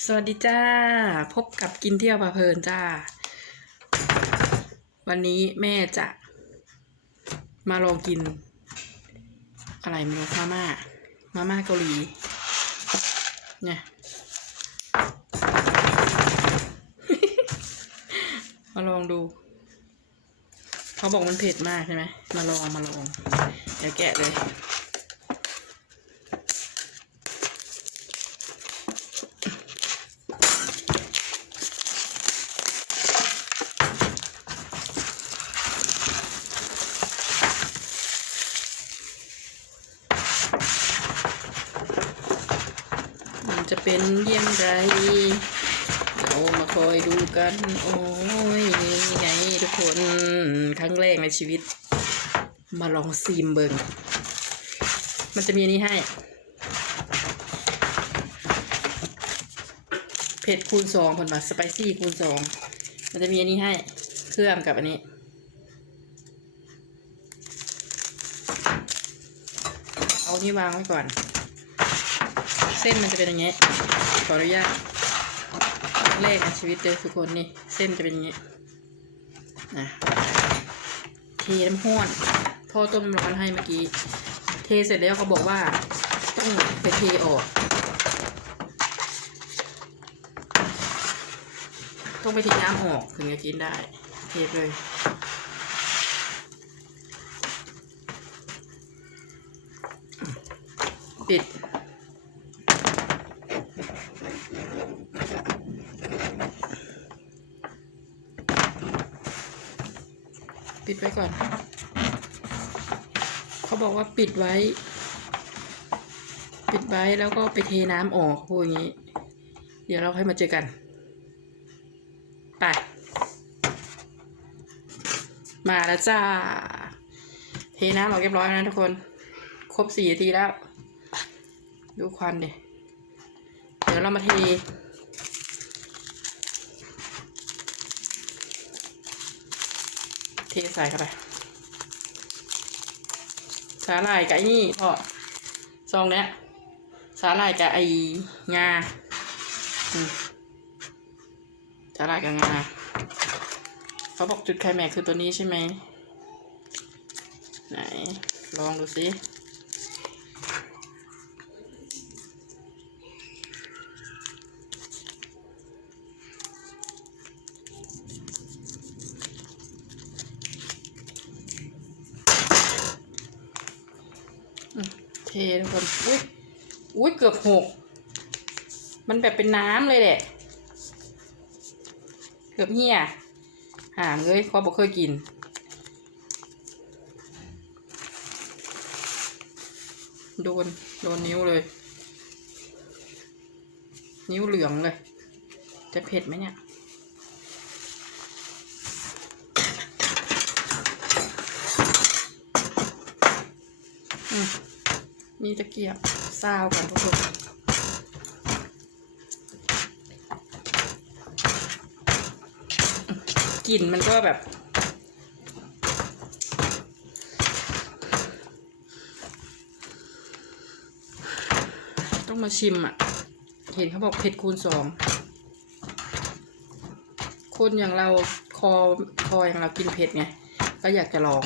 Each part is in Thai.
สวัสดีจ้า พบกับกินเที่ยวพาเพลินจ้า วันนี้แม่จะ มาลองกิน อะไรไม่รู้มาม่า มาม่าเกาหลี เนี่ย มาลองดู เขาบอกมันเผ็ดมากใช่ไหม มาลองมาลอง เดี๋ยวแกะเลย จะเป็นเยี่ยมไร เรามาคอยดูกัน โอ้ยไงทุกคน ครั้งแรกในชีวิต มาลองซีมเบิงมันจะมีนนี้ให้ เผ็ดคูณสองผลมาสไปซี่คูณสอง มันจะมีอันนี้ให้ เครื่องกับอันนี้เอานี่วางไว้ก่อน เส้นมันจะเป็นอย่างเงี้ยขออนุญาตครั้งแรกในชีวิตเลยทุกคนนี่ เส้นจะเป็นอย่างเงี้ยนะเทน้ำห้อนพ่อต้มน้ำร้อนให้เมื่อกี้ เทเสร็จแล้วเขาบอกว่า ต้องไปเทออก ต้องไปทิ้งน้ำออกถึงจะกินได้ เทเลยปิด ไว้ก่อน เขาบอกว่าปิดไว้ ปิดไว้แล้วก็ไปเทน้ำออกพูดอย่างนี้ เดี๋ยวเราให้มาเจอกัน ไป มาแล้วจ้า เทน้ำออกเรียบร้อยแล้วนะทุกคน ครบสี่ทีแล้ว ดูควันดิ เดี๋ยวเรามาเท เทใส่เข้าไปสาหร่ายกับไอ้นี่พ่อซองเนี้ยสาหร่ายกับไอ้งาสาหร่ายกับงาเขาบอกจุดไคลแม็กคือตัวนี้ใช่ไหมไหน ลองดูสิ ททุกคน อุ้ยอุ้ยเกือบหก มันแบบเป็นน้ำเลยแหละ เกือบเหี้ยหามเลยเขาบอกเคยกิน โดน โดนนิ้วเลย นิ้วเหลืองเลย จะเผ็ดไหมเนี่ย มีตะเกียบซาวก่อนทุกคนกลิ่นมันก็แบบ ต้องมาชิมอะ เห็นเขาบอกเผ็ดคูณสองคนอย่างเราคอคออย่างเรากินเผ็ดไง ก็อยากจะลอง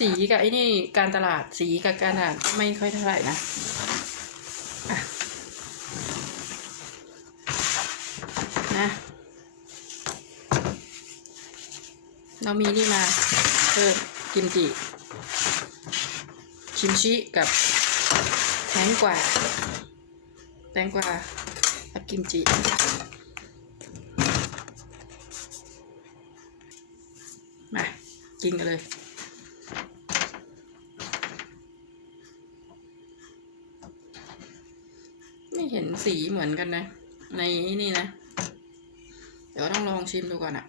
สีกับไอ้นี่การตลาดสีกับการตลาดไม่ค่อยเท่าไหร่นะอะนะ เรามีนี่มาเพิ่มกิมจิชิมชิกับแตงกวาแตงกวากับกิมจิมากินกันเลย ไม่เห็น สีเหมือนกันนะ ในนี่นะ เดี๋ยวต้องลองชิมดูก่อนอะ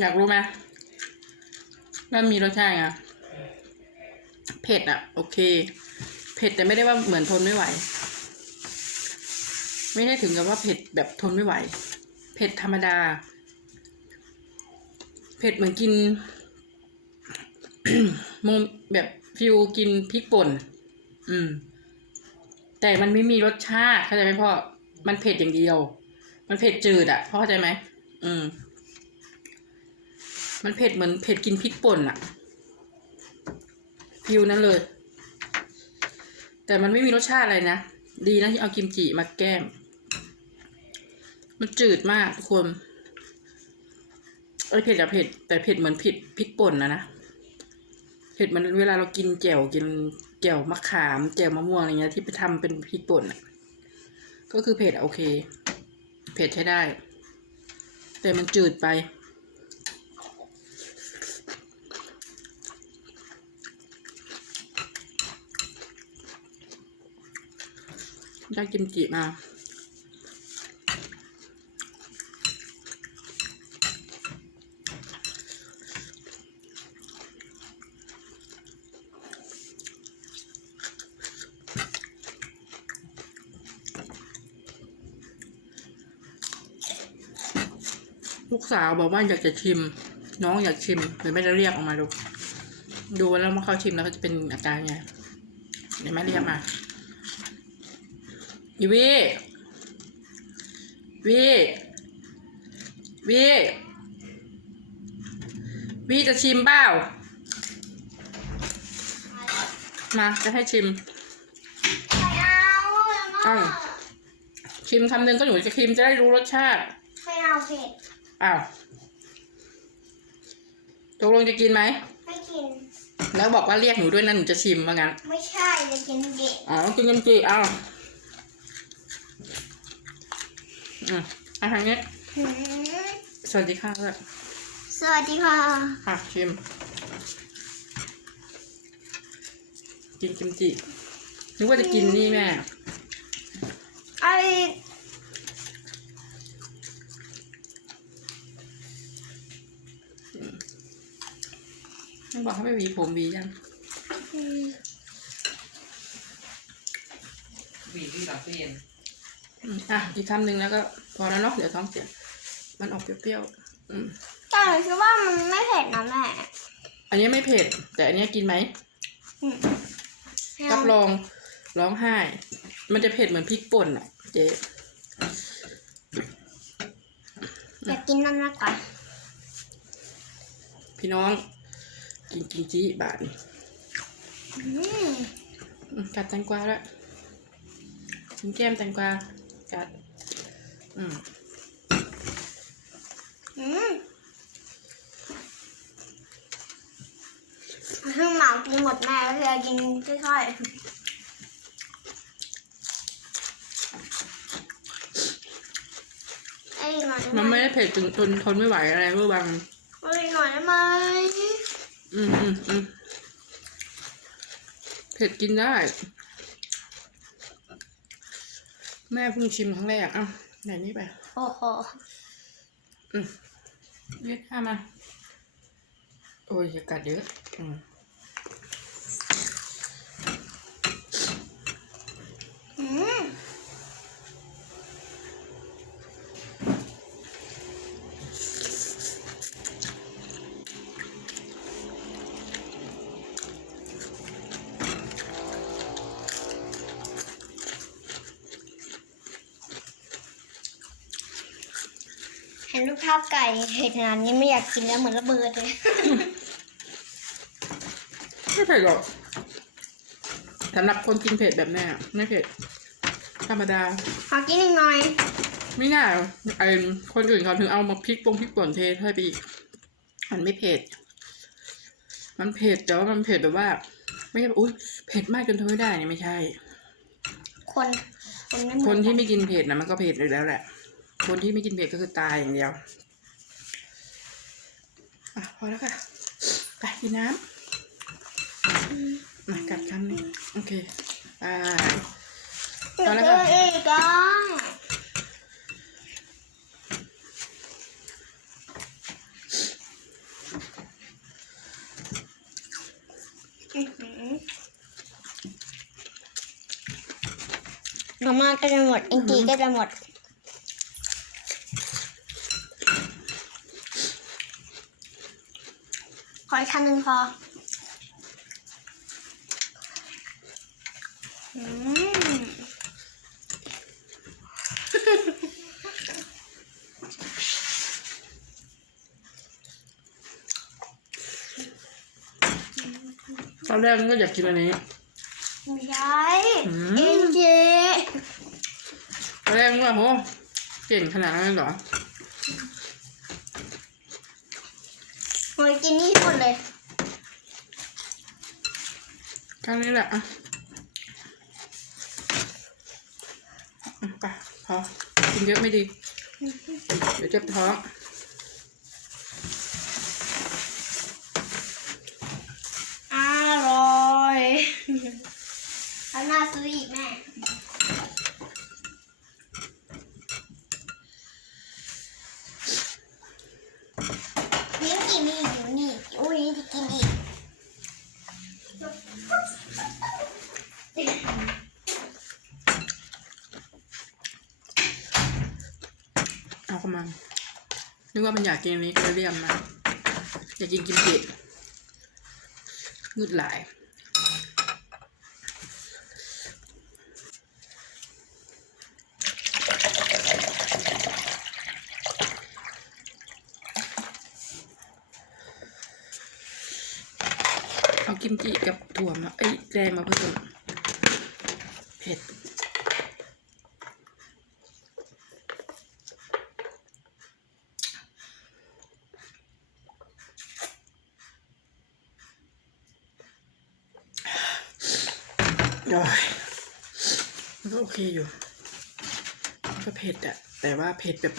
อยากรู้ไหมว่ามีรสชาติไงเผ็ดอะ โอเค เผ็ดแต่ไม่ได้ว่าเหมือนทนไม่ไหว ไม่ได้ถึงกับว่าเผ็ดแบบทนไม่ไหว เผ็ดธรรมดา เผ็ดเหมือนกินมมแบบฟิวกินพริกป่น อืม แต่มันไม่มีรสชาติเข้าใจไหมพ่อ มันเผ็ดอย่างเดียว มันเผ็ดจืดอะพ่อเข้าใจไหม อืม มันเผ็ดเหมือนเผ็ดกินพริกป่นอะฟิวนั้นเลย แต่มันไม่มีรสชาติอะไรนะ ดีนะที่เอากิมจิมาแก้ม มันจืดมากทุกคนเอ้ยเผ็ดอะเผ็ดแต่เผ็ดเหมือนผ็ดพริกป่นนะนะเผ็ดมันเวลาเรากินแจ่วกินแจ่วมะขามแจ่วมะม่วงอะไรเงี้ยที่ไปทำเป็นพริกป่นอะก็คือเผ็ดโอเค เผ็ดใช้ได้ แต่มันจืดไป ได้กิมจิมาลูกสาวบอกว่าอยากจะชิม น้องอยากชิมเดี๋ยวแม่จะเรียกออกมาดู ดูแล้วเมาเขาชิมแล้วก็จะเป็นอาการไงเดี๋ยวแม่เรียกมา อีวีวีวีวีจะชิมเปล่ามาจะให้ชิมไม่เอาแล้วอ้าวชิมคำหนึ่งก็หนูจะชิมจะได้รู้รสชาติไม่เอาเผ็ดอ้าวตกลงจะกินไหมไม่กิน แล้วบอกว่าเรียกหนูด้วยนะหนูจะชิมว่างั้น ไม่ใช่จะกินเด็กอ๋อกินกิมจิอ้าว อืมอาหารนี้หืมสวัสดีค่ะด้วยสวัสดีค่ะอะชิม กินกิมจินึกว่าจะกินนี่แม่ไอไม่บอกให้ไปหวีผมหวียังอืมวีที่หลังตู้เย็น อืมอะอีกคำหนึ่งแล้วก็พอแล้วเนาะเดี๋ยวท้องเสียมันออกเปรี้ยวๆอืมแต่หนูคิดว่ามันไม่เผ็ดนะแม่อันนี้ไม่เผ็ด แต่อันนี้กินไหมอืมไม่รัเอาบรองร้องไห้ มันจะเผ็ดเหมือนพริกป่นอะเจ๊อยากกินนั่นมากกว่าพี่น้อง กินกินจีบาทนี่อืมอืมกัดแตงกวาแล้วกินแก้มแตงกวา กัด อืมอืมให้หมากินหมดแม่แล้วจะกินค่อยๆไอ้หน่อยได้มันไหมไม่ได้เผ็ดจนทนทนไม่ไหวอะไรเมื่อบางไอ้หน่อยได้ไหมอืมอืมอืมเผ็ดกินได้ แม่เพิ่งชิมครั้งแรกอะไหนนี่ไปโอ้โหอืมเรียกข้ามา โอ้ยอย่ากัดเยอะอืมอืม เห็นรูปภาพไก่เห็นขนาดนี้ไม่อยากกินแล้วเหมือนระเบิดเลย ไม่เผ็ดหรอกสำหรับคนกินเผ็ดแบบแม่ไม่เผ็ดธรรมดา ขอกินอีกหน่อย ไม่ง่ายไอ้คนอื่นเขาถึงเอามาพริกปงพริกป่นเทให้ไปอีกมันไม่เผ็ด มันเผ็ดแต่ว่ามันเผ็ดแบบว่า ไม่ใช่แบบอุ้ยเผ็ดมากจนทนไม่ได้เนี่ยไม่ใช่ คนคนไม่เหมืคอนนที่กัไม่กินเผ็ดนะมันก็เผ็ดอยู่แล้วแหละ คนที่ไม่กินเผ็ดก็คือตายอย่างเดียวอะ พอแล้วค่ะ ไปกินน้ำมากัดคำนี้โอเคไปพอแล้วค่ะมาม่าก็จะหมดเอ็งกีก็จะหมด คำหนึ่งพออืมตอนแรกนึกว่าอยากกินอันนี้ไม่ใช่อืมอิงกีตอนแรกนึกว่าโหเก่งขนาดนั้นเลยเหรอ หอย กินนี่หมดเลยครั้งนี้แหละอะอะไปพอกินเยอะไม่ดี เดี๋ยวเจ็บท้องอร่อยแล้วน่าซื้ออีกแม่ นิ้วกี่มีอยู่นี่อุ้ยจะกินอีก เอากำลังนึกว่ามันอยากกินนี้ก็เลยเรียมมาอยากกินกิมจิงืดหลายเอากิมจิกับถั่วมาเอ้ยแดงมาเพิ่ม โอ้ยก็โอเคอยู่ ก็เผ็ดอะแต่ว่าเผ็ดแบบ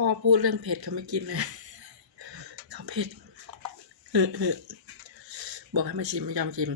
พ่อพูดเรื่องเผ็ดเขาไม่กินเลยเขาเผ็ดบอกให้มาชิมไม่ยอมชิม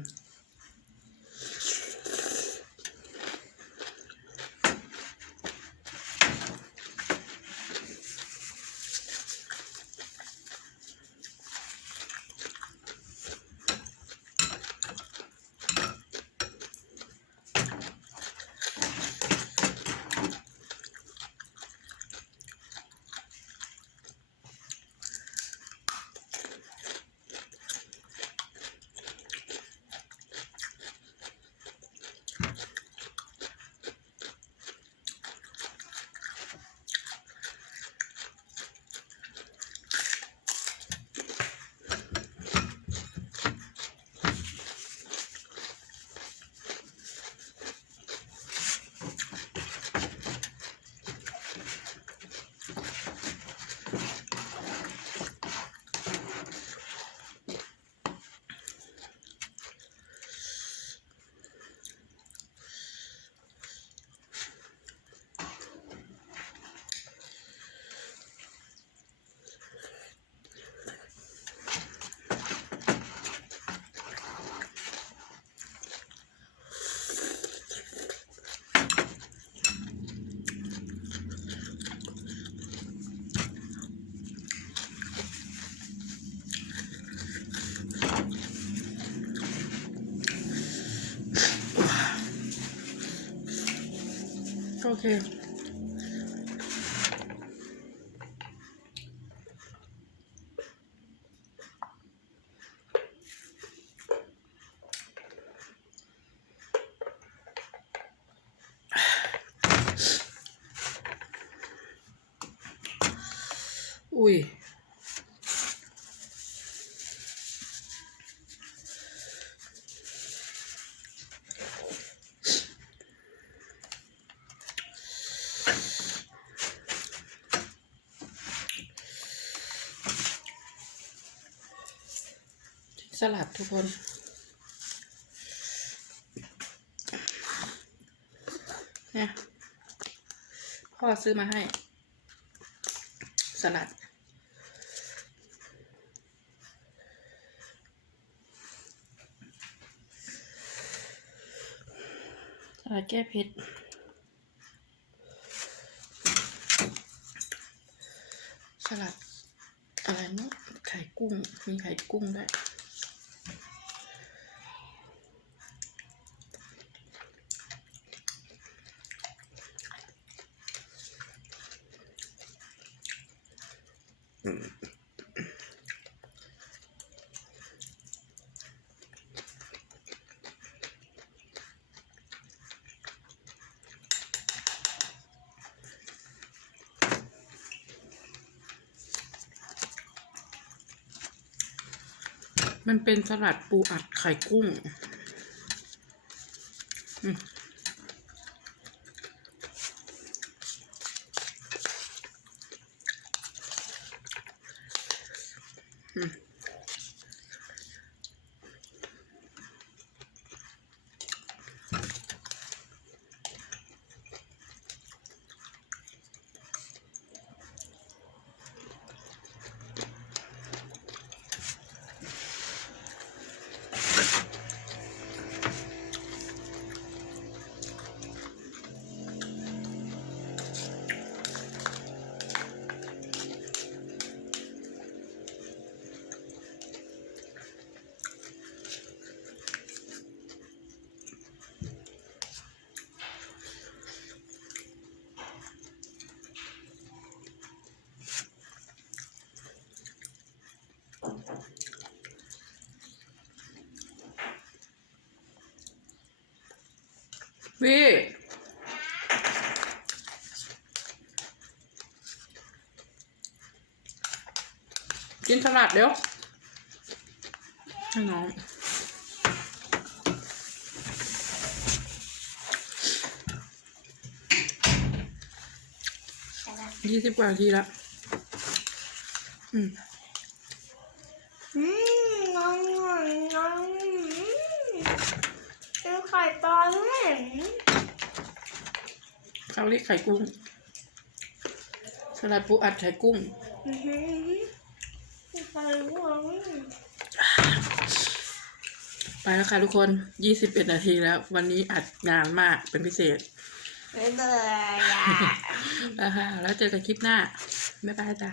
ก็โสลัดทุกคน เนี่ย พ่อซื้อมาให้ สลัด สลัดแก้เผ็ดสลัดอะไรเนาะไข่กุ้ง มีไข่กุ้งด้วย มันเป็นสลัดปูอัดไข่กุ้ง วิกินสลัดเดี๋ยวให้น้องยี่สิบกว่านาทีแล้วอืม อืมงองงองงองเป็นไข่ปลาด้วย เขาเรียกไข่กุ้ง สลัดปูอัดไข่กุ้งอือหือไข่หวานไปแล้วค่ะทุกคน ยี่สิบเอ็ดนาทีแล้ว วันนี้อัดงานมากเป็นพิเศษไม่เลยอะแล้วค่ะ แล้วเจอกันคลิปหน้า บ๊ายบายจ้ะ